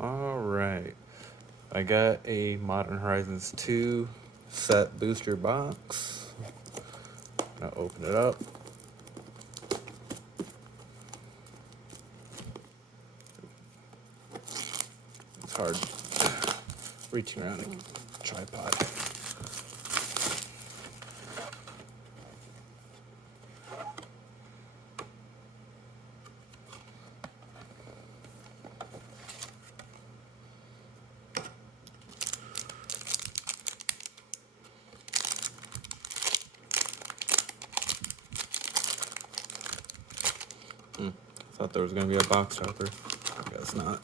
Alright. I got a Modern Horizons 2 set booster box. I'm gonna open it up. It's hard reaching around a tripod. Thought there was gonna be a box topper. I guess not.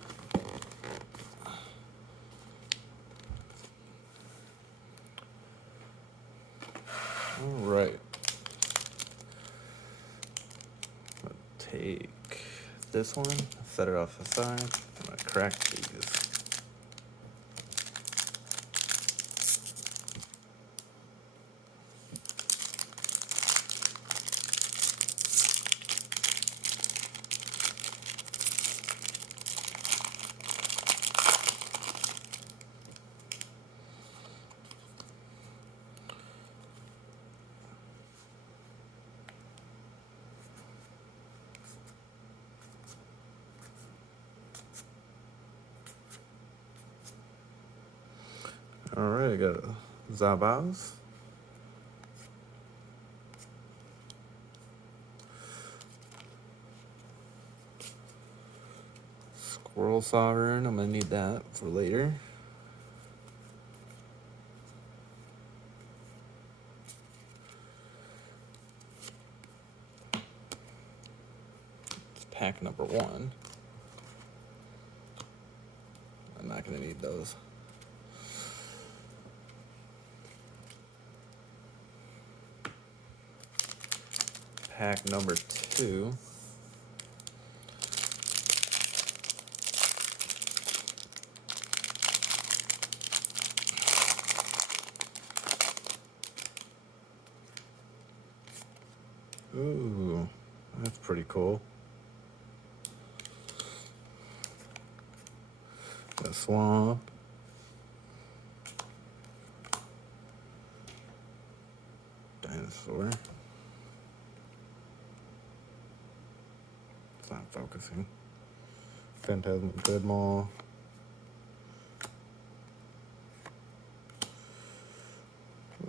Alright. I'm gonna take this one, set it off the side. I'm gonna crack these. Alright, I got a Zabaz. Squirrel Sovereign, I'm gonna need that for later. It's pack number 1. I'm not gonna need those. Pack number 2. Ooh, that's pretty cool. A swamp. Dinosaur. It's not focusing. Phantasm Dreadmaw.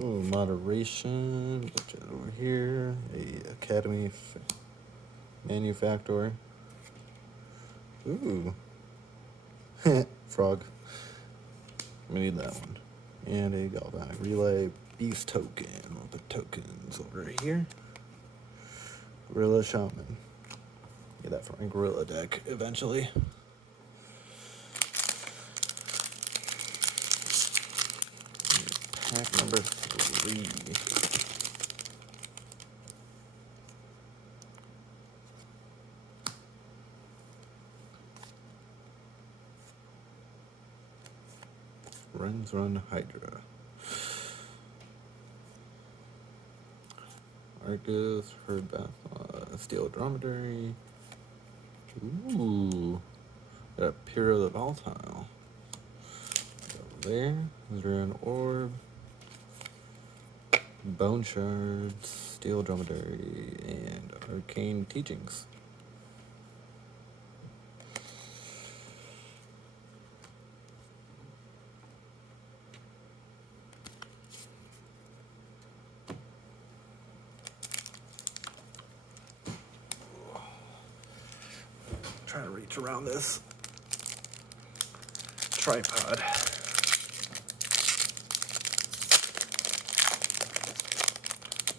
Ooh, Moderation. Which is over here. A Academy Manufactor. Ooh. Frog. We need that one. And a Galvanic Relay Beast Token. We'll put tokens over here. Gorilla Shaman. Get that from my Gorilla deck eventually. Pack number 3. Run Hydra. Arcus, Herdbath, Steel Dromedary. Ooh. Got a Pyro the Volatile. There. Is there an Orb? Bone Shards, Steel Dromedary, and Arcane Teachings. Trying to reach around this tripod.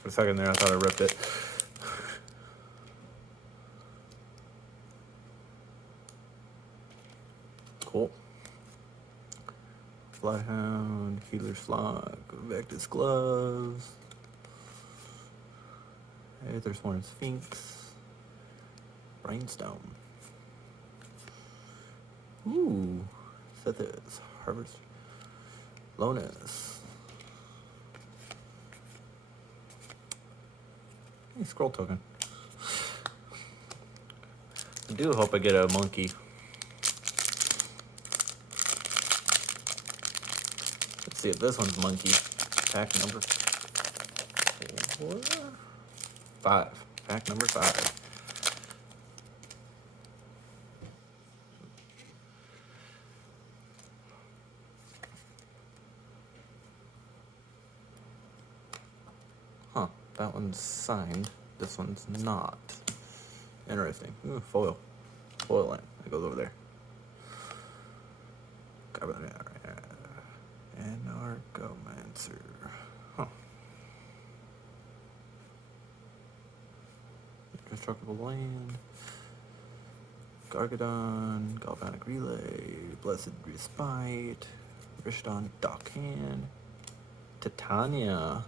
For a second there, I thought I ripped it. Cool. Flyhound, Healer's Flock, Vectis Gloves, Aethersworn Sphinx, Brainstone. Ooh, Sethis, Harvest, Lonus. Hey, scroll token. I do hope I get a monkey. See if this one's monkey. Pack number 5. Pack number 5. Huh, that one's signed. This one's not. Interesting. Ooh, foil. Foil line. It goes over there. Anarchomancer. Huh. Constructible land. Gargadon. Galvanic Relay. Blessed Respite. Rishdon Dockhand. Titania.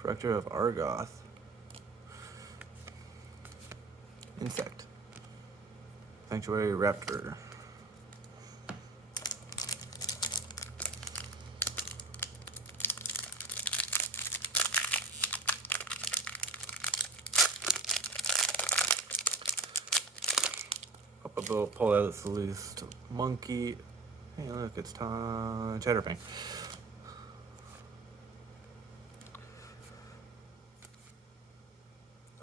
Director of Argoth. Insect. Sanctuary Raptor. Up above, pull out the least monkey. Hey, look, it's time. Chatterpang.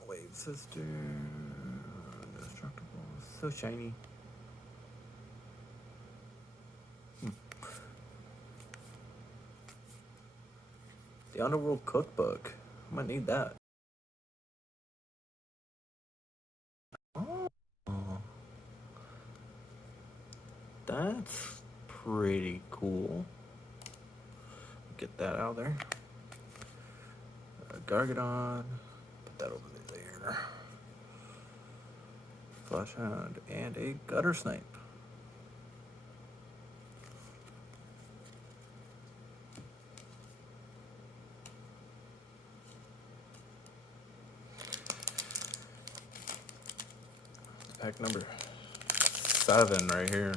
Wave Sister. Indestructible. So shiny. The Underworld Cookbook. I might need that. Oh. That's pretty cool. Get that out there. Gargadon. Put that over there. Flashhound and a Gutter Snipe. Pack number 7 right here.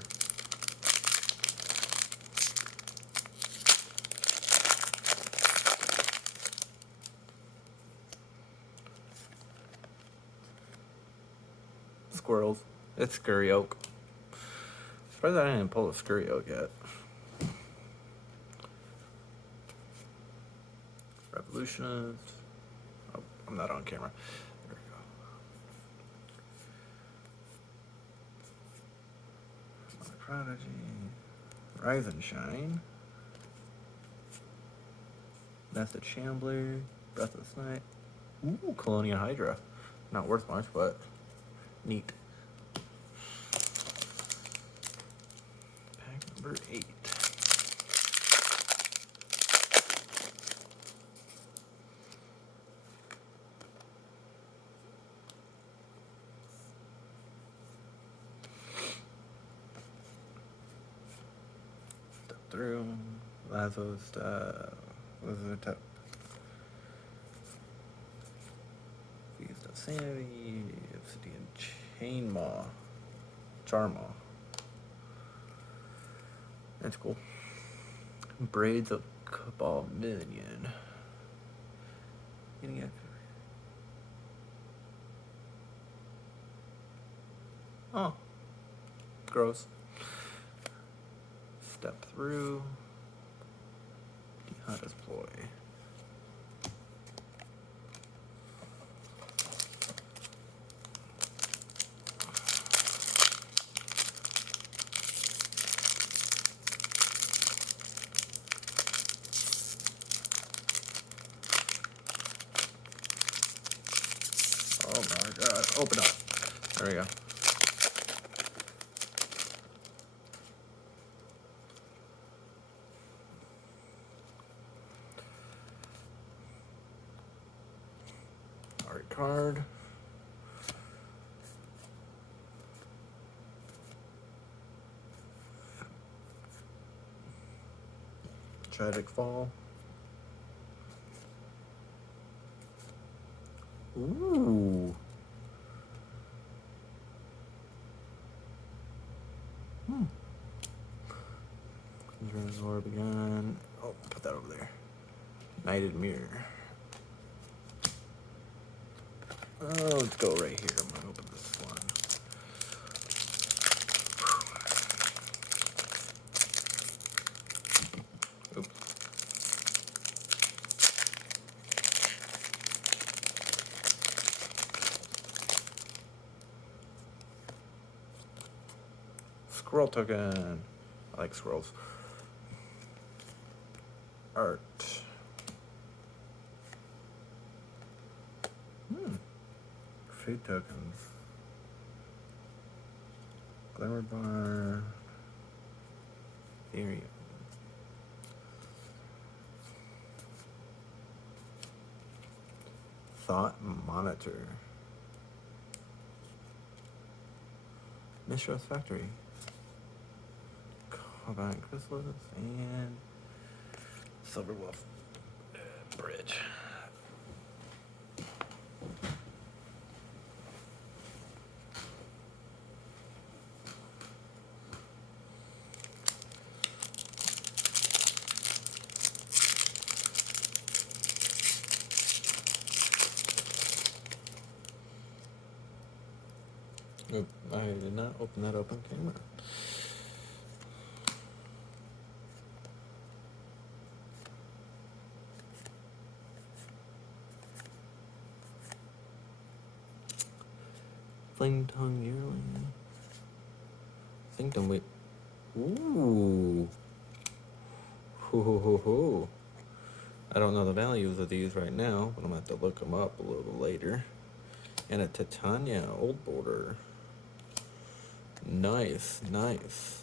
Squirrels. It's Scurry Oak. Surprised I didn't pull a Scurry Oak yet. Revolutionist. Oh, I'm not on camera. There we go. Prodigy. Rise and Shine. Nested Shambler. Breathless Night. Ooh, Colonial Hydra. Not worth much, but neat. Pack number 8. Step through. Lazo Staff. Wizard Tap. Feast of Sanity. Obsidian Chain Maw. Charmaw. That's cool. Braids of Cabal Minion. Getting it. Oh. Gross. Step through. Dehunt's Ploy. Oh my god. Open up. There we go. Art card. Tragic Fall. Ooh. Conjure's Orb again. Oh, put that over there. Knighted Mirror. Oh, let's go right here. I'm gonna open this one. squirrel token. I like squirrels. Art. Food tokens. Glamour bar. Ethereum. Thought monitor. Mishra's factory. Carbine chrysalis and silver wolf bridge. Oop, I did not open that open camera. Fling tongue yearling. Sanctum wait. Ooh. Ho ho ho ho. I don't know the values of these right now, but I'm gonna have to look them up a little later. And a Titania old border. Nice, nice.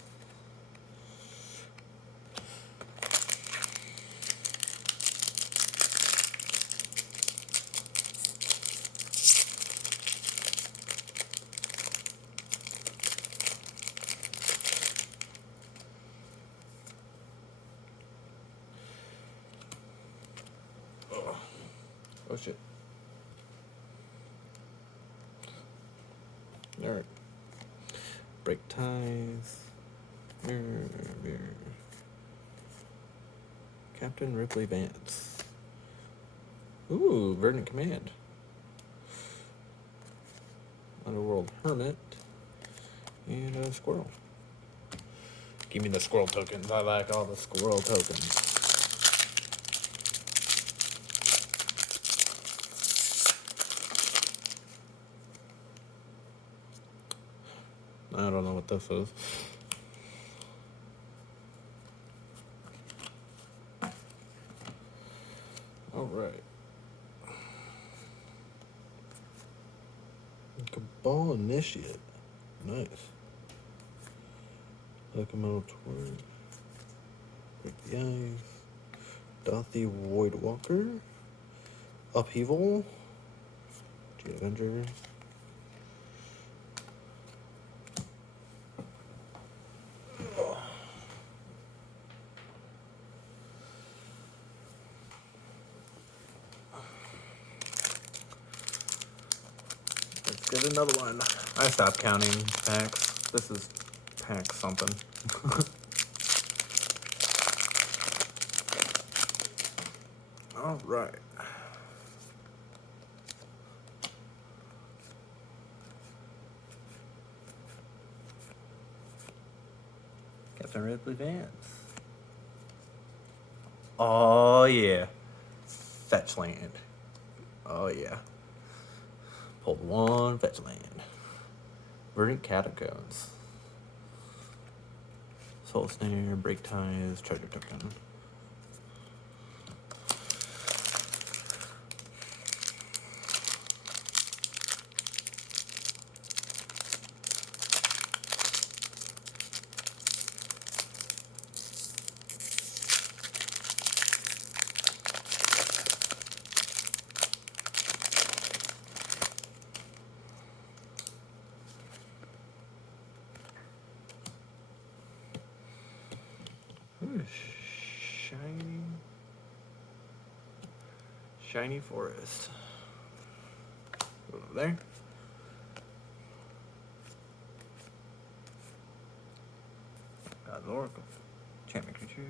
Oh shit. Alright. Break ties. Captain Ripley Vance. Ooh, Verdant Command. Underworld Hermit. And a squirrel. Give me the squirrel tokens. I like all the squirrel tokens. I don't know what this is. Alright. Cabal Initiate. Nice. Locomotive Torch. Break the Ice. Dothy Voidwalker. Upheaval. G Avenger. Let's get another one. I stopped counting packs. This is pack something. All right. Captain Ripley Vance. Oh yeah. Fetch land. Oh yeah. Pulled one fetch land. Verdant Catacombs. Soul Snare, Break Ties, Treasure Token. Ooh, shiny forest. Go over there. God's Oracle. Enchantment creature.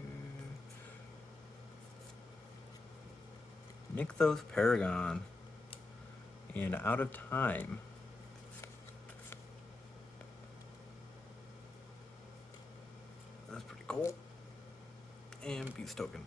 Nykthos Paragon. And Out of Time. That's pretty cool. And Beast Token.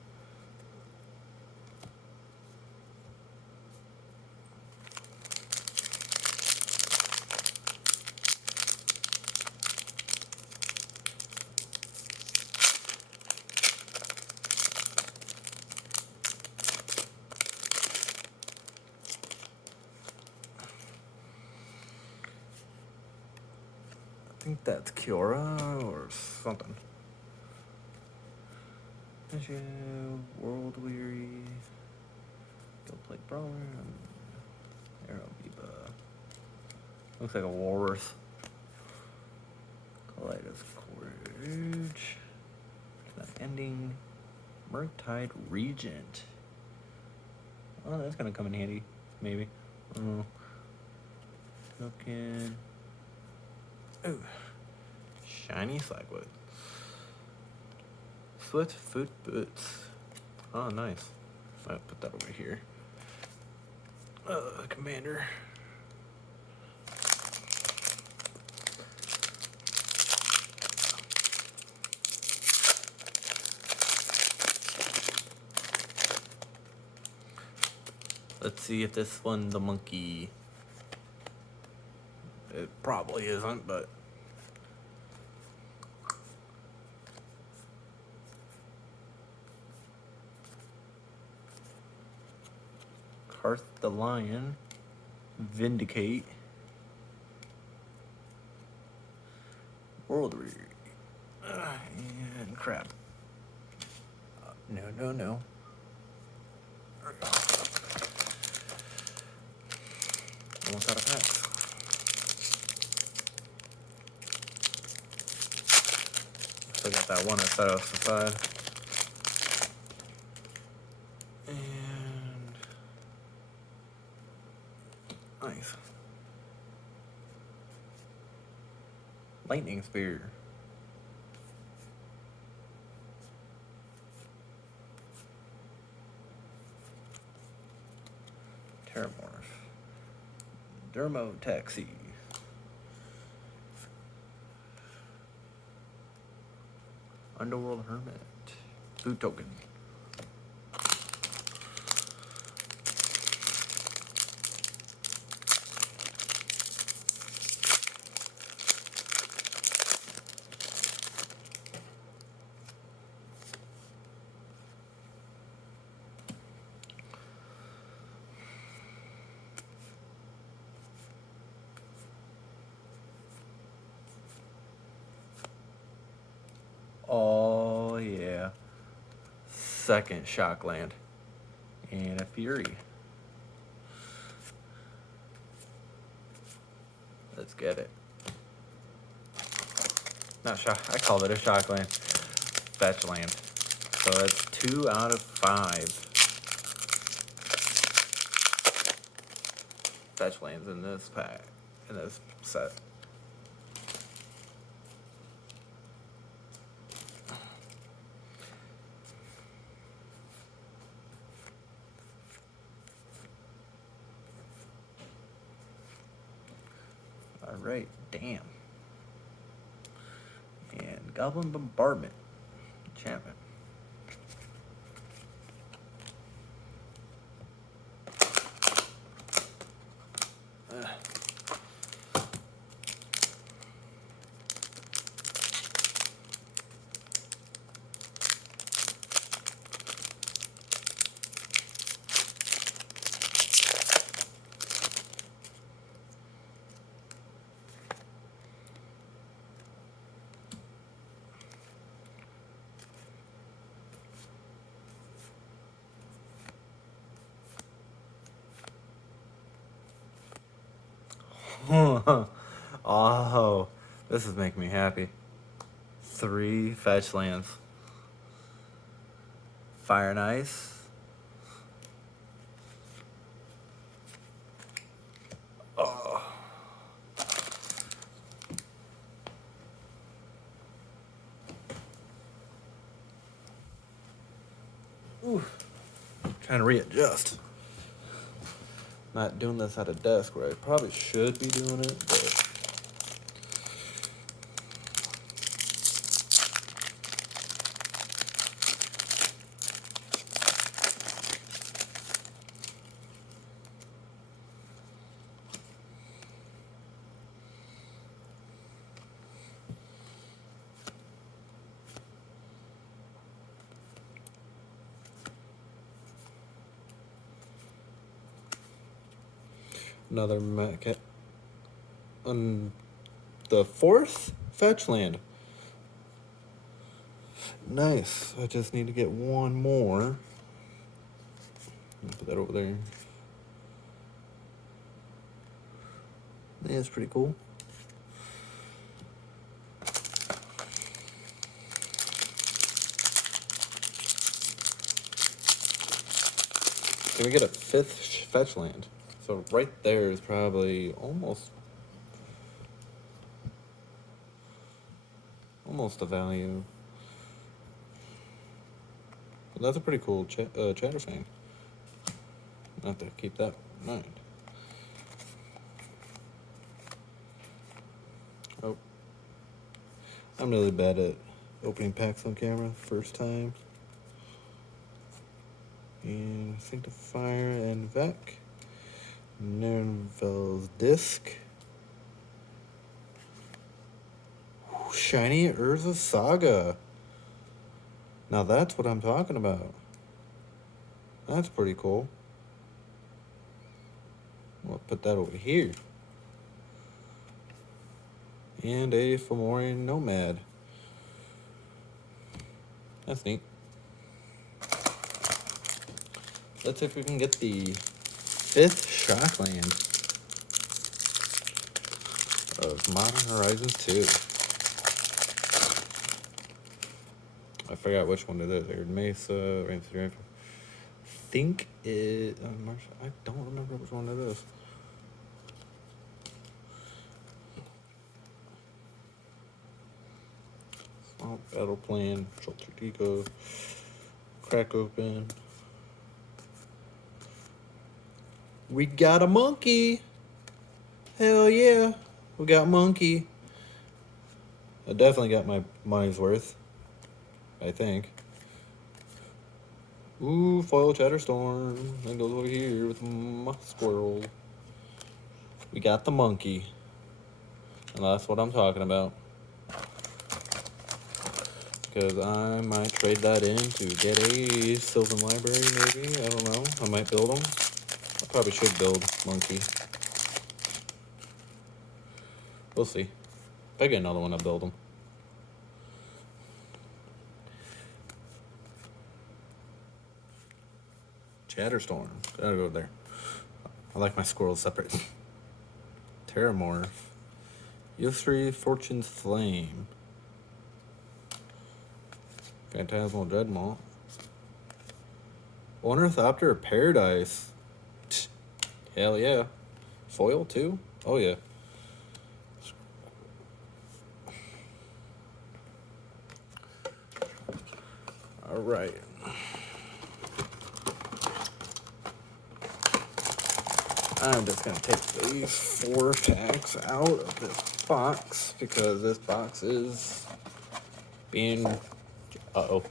That's Kiora or something. World Weary. Go play Brawler. Arrow Biba. Looks like a Walrus. Colitis Courage. That ending. Murktide Regent. Oh, that's gonna come in handy. Maybe. Oh. Token. Ooh. Shiny Slagwood. Swift Foot Boots. Oh, nice. I'll put that over here. Commander. Let's see if this one, the monkey. It probably isn't, but. Karth the Lion. Vindicate. World Weary. And crap. No. Almost out of packs. Still got that one I set off the side. And nice. Lightning Spear. Terramorph. Dermo Taxi. Underworld Hermit. Food Token. Oh, yeah. Second Shockland. And a Fury. Let's get it. Not shock. I called it a Shockland. Fetch land. So that's 2 out of 5 fetch lands in this pack. In this set. Alright, damn. And Goblin Bombardment. Enchantment. Oh, this is making me happy. 3 fetch lands. Fire and Ice. Oh. Ooh. Trying to readjust. Not doing this at a desk where I probably should be doing it, but another the 4th Fetch land. Nice. I just need to get one more. Put that over there. Yeah, it's pretty cool. Can we get a 5th fetch land? So right there is probably almost the value. But that's a pretty cool Chatterfang. I'll have to keep that in mind. Oh. I'm really bad at opening packs on camera first time. And Sanctifier and Vec. Nervel's Disc. Shiny Urza Saga. Now that's what I'm talking about. That's pretty cool. We'll put that over here. And a Fomorian Nomad. That's neat. Let's see if we can get the 5th Shockland of Modern Horizons 2. I forgot which one it is. Arid Mesa, Rain City. I think it. I don't remember which one it is. Oh, Battle Plan, Shelter Deco, Crack Open. We got a monkey. Hell yeah. We got monkey. I definitely got my money's worth. I think. Ooh, foil Chatterstorm. That goes over here with my squirrel. We got the monkey. And that's what I'm talking about. Because I might trade that in to get a Sylvan Library, maybe. I don't know. I might build them. I probably should build monkey. We'll see. If I get another one, I'll build them. Chatterstorm. Gotta go there. I like my squirrels separate. Terramorph. Yusri Fortune's Flame. Phantasmal Dreadmaw. Ornithopter Paradise. Hell yeah. Foil too? Oh yeah. Alright. I'm just going to take these 4 packs out of this box because this box is being... Uh-oh.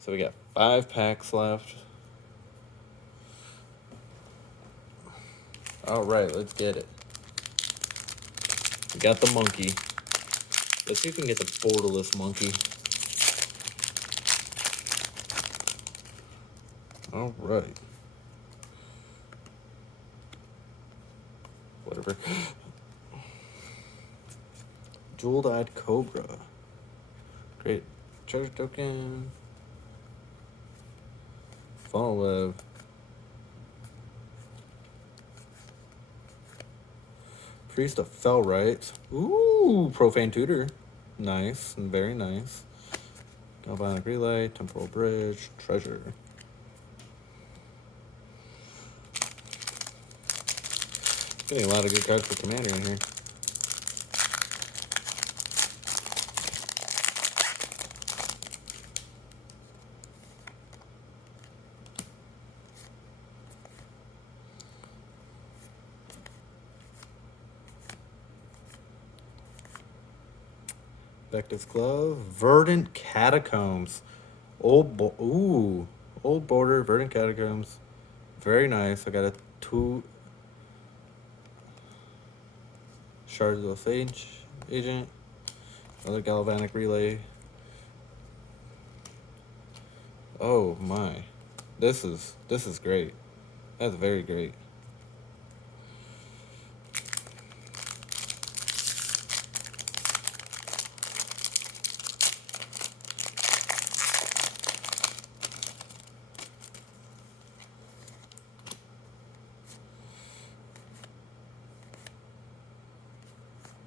So we got 5 packs left. Alright, let's get it. We got the monkey. Let's see if we can get the borderless monkey. All right. Whatever. Jeweled-eyed Cobra. Great. Treasure token. Funnel web. Priest of Fellright. Ooh, Profane Tutor. Nice and very nice. Galvanic Relay, Temporal Bridge, Treasure. Getting a lot of good cards for Commander in here. Vective Glove, Verdant Catacombs. Old border, Verdant Catacombs. Very nice. I got a 2 Shards of Sage agent. Another Galvanic Relay. Oh my. This is great. That's very great.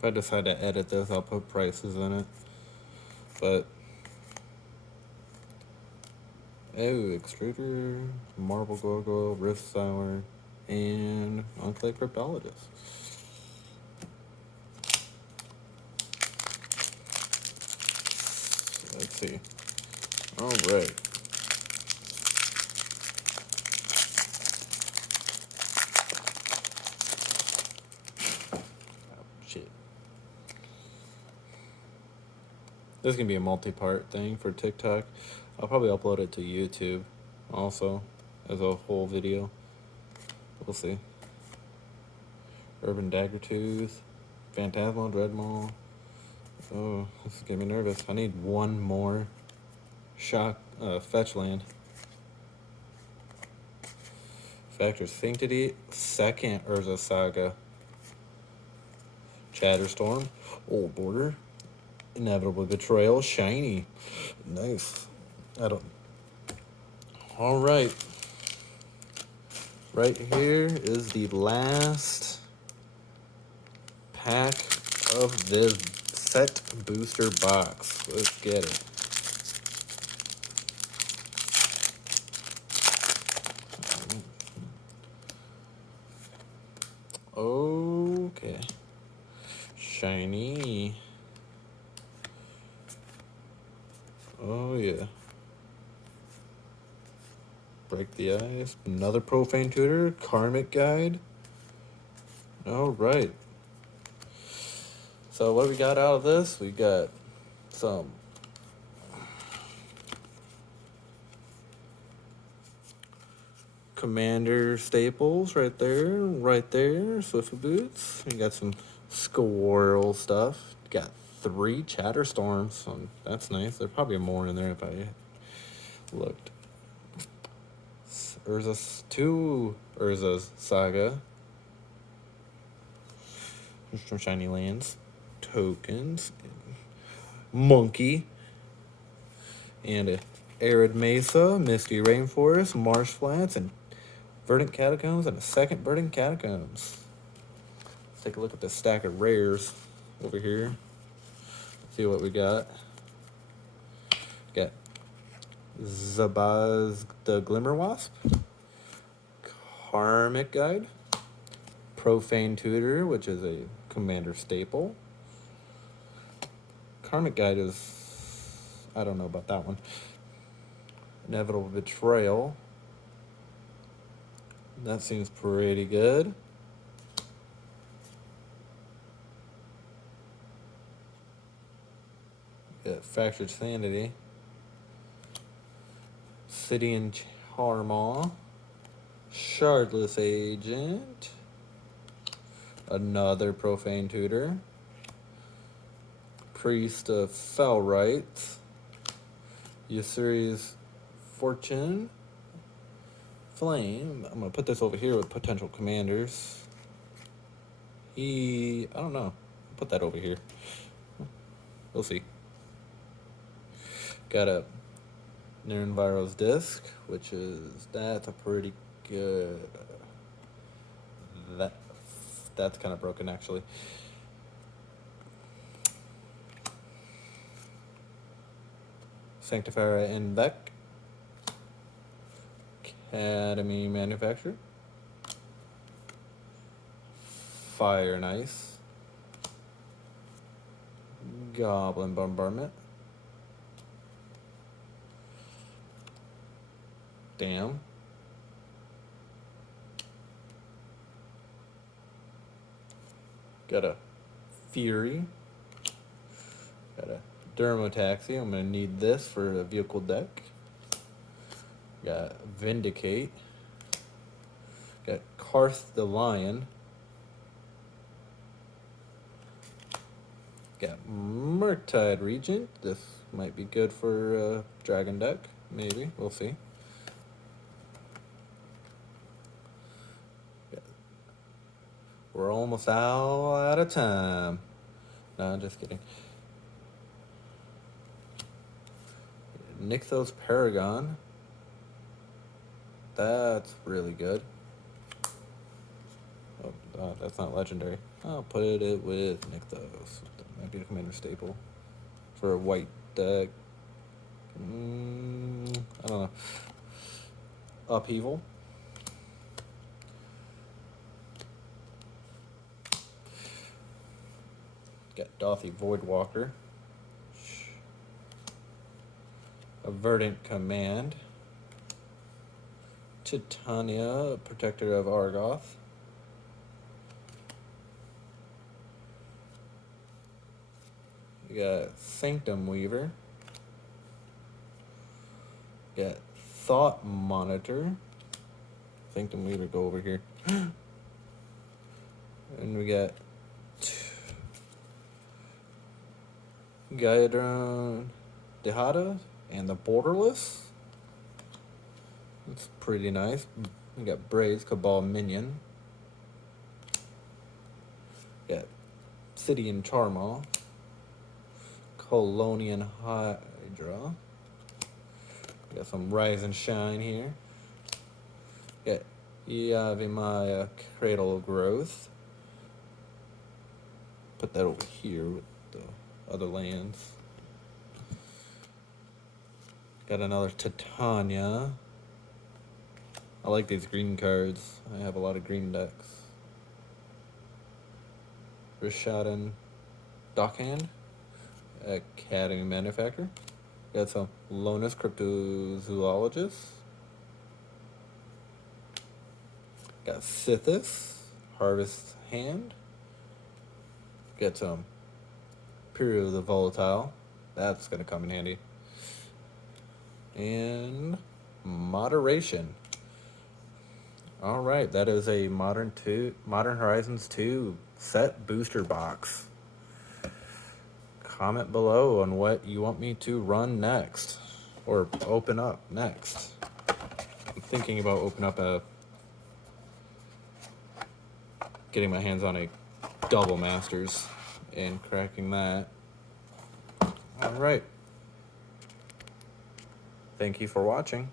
I decide to edit this, I'll put prices in it. But Extruder, Marble Gargoyle, Rift Sour, and Enclave Cryptologist. Let's see. All right. Shit. This is going to be a multi-part thing for TikTok. I'll probably upload it to YouTube also as a whole video. We'll see. Urban Daggertooth, Phantasmal Dreadmaw. Oh, this is getting me nervous. I need one more fetch land. Factor Sanctity, second Urza Saga. Chatterstorm, Old Border, Inevitable Betrayal, shiny. Nice. All right. Right here is the last pack of this set booster box. Let's get it. Okay. Shiny. Oh yeah. Break the Ice. Another Profane Tutor. Karmic Guide. Alright. So what we got out of this? We got some Commander staples right there. Swiftfoot Boots. We got some Squirrel stuff. Got 3 Chatterstorms. So that's nice. There's probably more in there if I looked. Two Urza's Saga. Some shiny lands. Tokens. Monkey. And a Arid Mesa, Misty Rainforest, Marsh Flats, and Verdant Catacombs, and a second Verdant Catacombs. Let's take a look at this stack of rares over here. See what we got. Got Zabaz the Glimmerwasp, Karmic Guide, Profane Tutor, which is a Commander staple. Karmic Guide is, I don't know about that one. Inevitable Betrayal. That seems pretty good. Got Fractured Sanity. City and Charmaw. Shardless Agent. Another Profane Tutor. Priest of Felright. Yusuri's Fortune. Flame. I'm going to put this over here with potential commanders. I don't know. Put that over here. We'll see. Got a Nirenviro's Disc, which is, that's a pretty good, that's kind of broken actually. Sanctifier Invec. Academy Manufacturer. Fire and Ice. Goblin Bombardment. Damn. Got a Fury. Got a Dermotaxi. I'm going to need this for a vehicle deck. Got Vindicate. Got Karth the Lion. Got Murktide Regent. This might be good for a Dragon deck. Maybe. We'll see. We're almost out of time. No, I'm just kidding. Nixos Paragon. That's really good. Oh, that's not legendary. I'll put it with Nykthos. That might be a commander staple for a white deck. I don't know. Upheaval. Got Dothy Voidwalker. A Verdant Command. Titania, Protector of Argoth. We got Sanctum Weaver. Got Thought Monitor. Sanctum Weaver, go over here. And we got Gaidron Dehada and the Borderless. That's pretty nice. We got Braves, Cabal Minion. Got City and Charmaw. Colonian Hydra. Got some Rise and Shine here. Got Yavimaya Cradle of Growth. Put that over here with the other lands. Got another Titania. I like these green cards. I have a lot of green decks. Rishadan Dockhand. Academy Manufacturer. Got some Lonus Cryptozoologist. Got Sithis, Harvest Hand. Got some Period of the Volatile. That's going to come in handy. And Moderation. Alright, that is a Modern Horizons 2 set booster box. Comment below on what you want me to run next, or open up next. I'm thinking about getting my hands on a double Masters and cracking that. Alright. Thank you for watching.